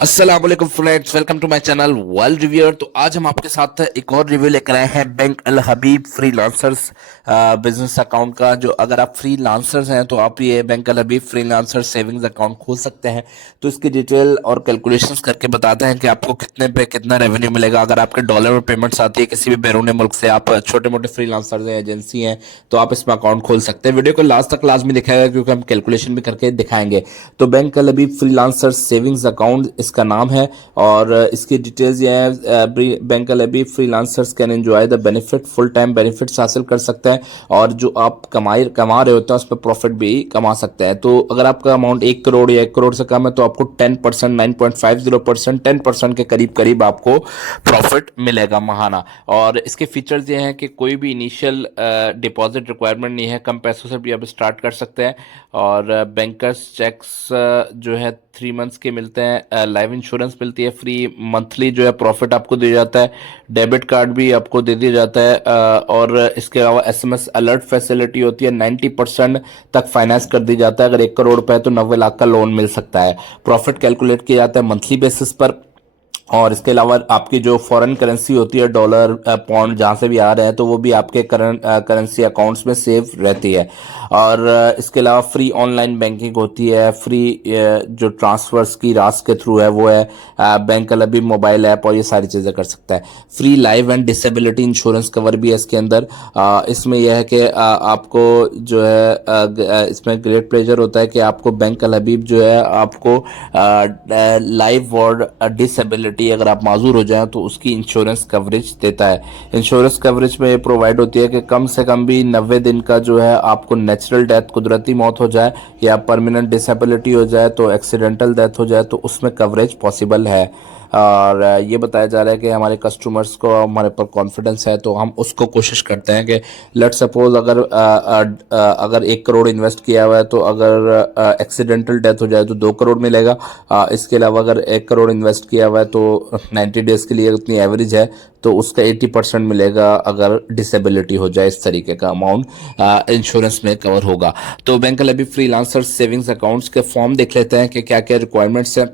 अस्सलाम वालेकुम friends, welcome to my channel world reviewer. तो आज हम आपके साथ एक और रिव्यू लेकर आए हैं bank Al Habib freelancers business account का। जो अगर आप फ्रीलांसर्स हैं तो आप ये bank Al Habib freelancer savings account खोल सकते हैं। तो इसकी डिटेल और कैलकुलेशंस करके बताते हैं कि आपको कितने पे कितना रेवेन्यू मिलेगा। अगर आपके डॉलर में पेमेंट्स आती है किसी भी बैरून मुल्क से, आप छोटे मोटे फ्रीलांसर्स हैं, एजेंसी हैं, तो आप इसमें अकाउंट खोल सकते हैं। वीडियो को लास्ट तक लाजमी दिखाएगा क्योंकि हम कैलकुलेशन भी करके दिखाएंगे। तो bank Al Habib freelancer savings account इसका नाम है और इसकी डिटेल्स ये है। Bank Al Habib freelancers can enjoy the benefit, full time benefits हासिल कर सकते हैं और जो आप कमा रहे होते हैं उस पर प्रॉफिट भी कमा सकते हैं। तो अगर आपका अमाउंट 1 करोड़ या 1 करोड़ से कम है तो आपको 10%, 9.50%, 10% के करीब करीब आपको प्रॉफिट मिलेगा महाना। और इसके फीचर्स ये हैं कि कोई भी इनिशियल डिपॉजिट रिक्वायरमेंट नहीं है, कम पैसों से भी आप स्टार्ट कर सकते हैं। और बैंकर्स चेक्स जो है 3 मंथ्स के मिलते हैं। लाइफ इंश्योरेंस मिलती है फ्री, मंथली जो है प्रॉफिट आपको दिया जाता है, डेबिट कार्ड भी आपको दे दिया जाता है। और इसके अलावा एसएमएस अलर्ट फैसिलिटी होती है। 90% तक फाइनेंस कर दी जाता है। अगर 1 करोड़ रुपए है तो 90 लाख का लोन मिल सकता है। प्रॉफिट कैलकुलेट किया जाता है मंथली बेसिस पर। और इसके अलावा आपकी जो फॉरेन करेंसी होती है, डॉलर पौंड जहाँ से भी आ रहे हैं, तो वो भी आपके करंट करेंसी अकाउंट्स में सेव रहती है। और इसके अलावा फ्री ऑनलाइन बैंकिंग होती है। फ्री जो ट्रांसफर्स की रास के थ्रू है वो है। बैंक अल हबीब मोबाइल ऐप और ये सारी चीज़ें कर सकता है। Free life and disability insurance cover भी है इसके अंदर। इसमें यह है कि आपको जो है इसमें ग्रेट प्लेजर होता है कि आपको बैंक अल हबीब जो है आपको लाइफ और डिसेबिलिटी अगर आप माजूर हो जाएं तो उसकी इंश्योरेंस कवरेज देता है। इंश्योरेंस कवरेज में ये प्रोवाइड होती है कि कम से कम भी 90 दिन का जो है आपको नेचुरल डेथ, कुदरती मौत हो जाए या परमानेंट डिसेबिलिटी हो जाए, तो एक्सीडेंटल डेथ हो जाए तो उसमें कवरेज पॉसिबल है। और ये बताया जा रहा है कि हमारे कस्टमर्स को हमारे पर कॉन्फिडेंस है तो हम उसको कोशिश करते हैं कि लेट सपोज अगर 1 करोड़ इन्वेस्ट किया हुआ है तो अगर एक्सीडेंटल डेथ हो जाए तो 2 करोड़ मिलेगा। इसके अलावा अगर 1 करोड़ इन्वेस्ट किया हुआ है तो 90 डेज के लिए उतनी एवरेज है तो उसका 80% मिलेगा अगर डिसेबिलिटी हो जाए। इस तरीके का अमाउंट इंश्योरेंस में कवर होगा। तो bank Al Habib freelancer savings accounts के फॉर्म देख लेते हैं कि क्या क्या रिक्वायरमेंट्स हैं।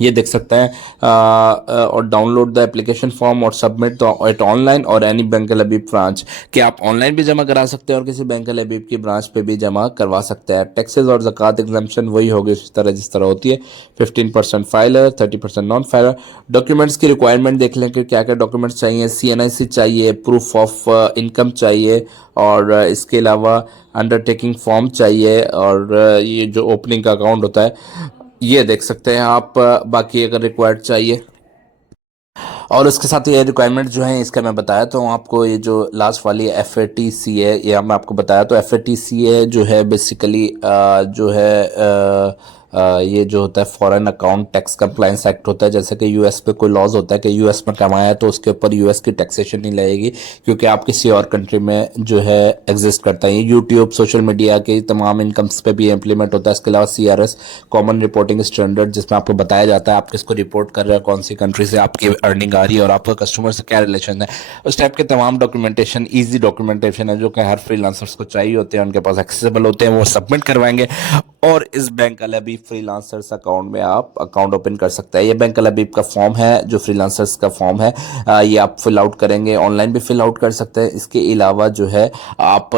ये देख सकते हैं। और डाउनलोड द एप्लीकेशन फॉर्म और सबमिट इट ऑनलाइन और एनी बैंक अल हबीब ब्रांच, कि आप ऑनलाइन भी जमा करा सकते हैं और किसी बैंक अल हबीब की ब्रांच पे भी जमा करवा सकते हैं। टैक्सेस और ज़कात एग्जम्पशन वही होगी उसी तरह जिस तरह होती है। 15% फाइलर, 30% नॉन फाइलर। डॉक्यूमेंट्स की रिक्वायरमेंट देख लें कि क्या क्या डॉक्यूमेंट्स चाहिए। CNIC चाहिए, प्रूफ ऑफ इनकम चाहिए और इसके अलावा अंडरटेकिंग फॉर्म चाहिए। और ये जो ओपनिंग का अकाउंट होता है ये देख सकते हैं आप। बाकी अगर रिक्वायर्ड चाहिए और उसके साथ ये रिक्वायरमेंट जो है इसका मैं बताया तो आपको, ये जो लास्ट वाली FATC है ये मैं आपको बताया। तो FATC जो है बेसिकली जो है ये जो होता है foreign account tax compliance act होता है। जैसे कि US पे कोई लॉज होता है कि US में कमाया है तो उसके ऊपर US की टैक्सेशन नहीं लगेगी क्योंकि आप किसी और कंट्री में जो है एग्जिस्ट करता है। ये यूट्यूब, सोशल मीडिया के तमाम इनकम्स पे भी इम्प्लीमेंट होता है। इसके अलावा CRS, कॉमन रिपोर्टिंग स्टैंडर्ड, जिसमें आपको बताया जाता है आप किसको रिपोर्ट कर रहे हैं, कौन सी कंट्री से आपकी अर्निंग आ रही है और आपका कस्टमर से क्या रिलेशन है। उस टाइप के तमाम डॉक्यूमेंटेशन, ईजी डॉक्यूमेंटेशन है जो कि हर फ्रीलांसर्स को चाहिए होते हैं, उनके पास एक्सेसिबल होते हैं, वो सबमिट करवाएंगे और इस bank Al Habib freelancers account में आप अकाउंट ओपन कर सकते हैं। ये बैंक अल हबीब का फॉर्म है जो फ्रीलांसर्स का फॉर्म है, ये आप फिल आउट करेंगे, ऑनलाइन भी फिल आउट कर सकते हैं। इसके अलावा जो है आप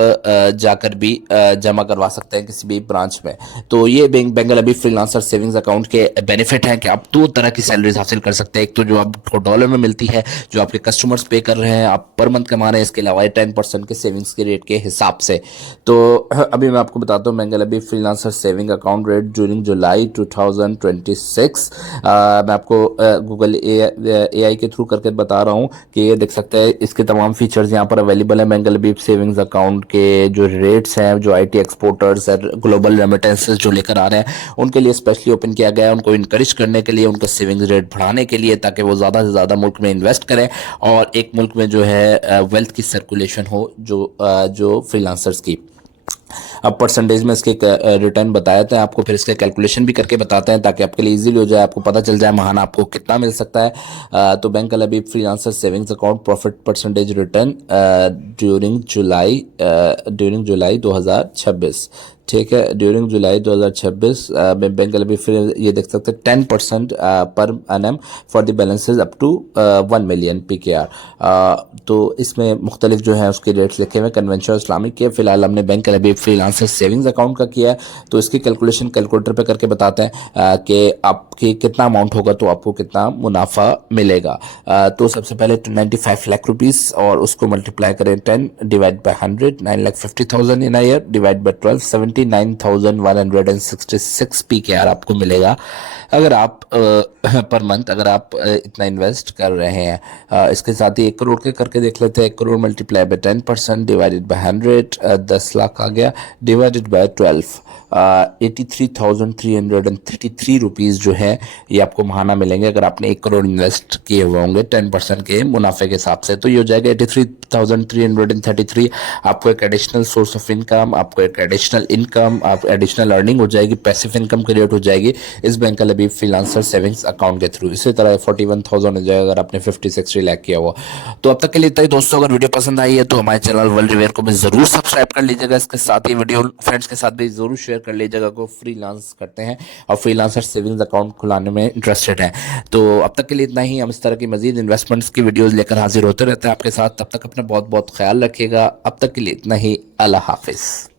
जाकर भी जमा करवा सकते हैं किसी भी ब्रांच में। तो ये bank Al Habib freelancer savings account के बेनिफिट हैं कि आप 2 तरह की सैलरीज हासिल कर सकते हैं। एक तो जो आपको डॉलर में मिलती है, जो आपके कस्टमर्स पे कर रहे हैं, आप पर मंथ कमा रहे हैं। इसके अलावा 10% के सेविंग्स के रेट के हिसाब से। तो अभी मैं आपको बताता हूँ bank Al Habib freelancer saving account rate during July 2026। मैं आपको गूगल AI के थ्रू करके बता रहा हूँ कि ये देख सकते हैं इसके तमाम फीचर्स यहाँ पर अवेलेबल है। बैंक अल हबीब सेविंग्स अकाउंट के जो रेट्स हैं, जो IT एक्सपोर्टर्स और ग्लोबल रेमिटेंसेस जो लेकर आ रहे हैं उनके लिए स्पेशली ओपन किया गया है, उनको इनकरेज करने के लिए, उनका सेविंग्स रेट बढ़ाने के लिए, ताकि वो ज़्यादा से ज़्यादा मुल्क में इन्वेस्ट करें और एक मुल्क में जो है वेल्थ की सर्कुलेशन हो जो फ्रीलांसर्स की। अब परसेंटेज में इसके रिटर्न बताए थे आपको, फिर इसके कैलकुलेशन भी करके बताते हैं ताकि आपके लिए इजीली हो जाए, आपको पता चल जाए महाना आपको कितना मिल सकता है। तो bank Al Habib freelancer savings account profit percentage return during July 2026, ठीक है। ड्यूरिंग जुलाई 2026 में बैंक अल हबीब फिर ये देख सकते हैं 10% per annum for the balances up to 1 million PKR। तो इसमें मुख्तलिफ जो है उसके रेट्स लिखे हुए कन्वेंशनल इस्लामिक के, फिलहाल हमने bank Al Habib freelancer savings account का किया है। तो इसकी कैलकुलेशन कैलकुलेटर पे करके बताते हैं कि आपके कितना अमाउंट होगा तो आपको कितना मुनाफा मिलेगा। तो सबसे पहले 95 लाख रुपीस और उसको मल्टीप्लाई करें 10 divide by 100, 9,50,000 in year divide by 12, 79,166 PKR आपको मिलेगा अगर आप पर मंथ अगर आप इतना इन्वेस्ट कर रहे हैं। इसके साथ ही 1 करोड़ के करके देख लेते हैं। 1 crore multiply by 10% divided by 100, 10 lakh आ गया डिवाइडेड बाय 12, 83,333 रुपीज़ जो है ये आपको महाना मिलेंगे अगर आपने 1 करोड़ इन्वेस्ट किए हुए होंगे 10% के मुनाफे के हिसाब से। तो ये हो जाएगा 83,333। आपको एक एडिशनल सोर्स ऑफ इनकम, आपको एक एडिशनल इनकम, आप एडिशनल अर्निंग हो जाएगी, पैसिव इनकम क्रिएट हो जाएगी इस bank Al Habib freelancer savings account के थ्रू। इसी तरह 41,000 हो जाएगा अगर आपने 50-60 लाख किया हुआ। तो अब तक के लिए इतना ही दोस्तों। अगर वीडियो पसंद आई है तो हमारे चैनल वर्ल्ड रिवेयर को भी जरूर सब्सक्राइब कर लीजिएगा। इसके साथ ही वीडियो फ्रेंड्स के साथ भी जरूर शेयर कर लीजिएगा को फ्रीलांस करते हैं और फ्रीलांसर सेविंग्स अकाउंट खुलाने में इंटरेस्टेड हैं। तो अब तक के लिए इतना ही। हम इस तरह की मजीद इन्वेस्टमेंट्स की वीडियोस लेकर हाजिर होते रहते हैं आपके साथ। तब तक अपना बहुत बहुत ख्याल रखिएगा। अब तक के लिए इतना ही। अल्लाह हाफिज़।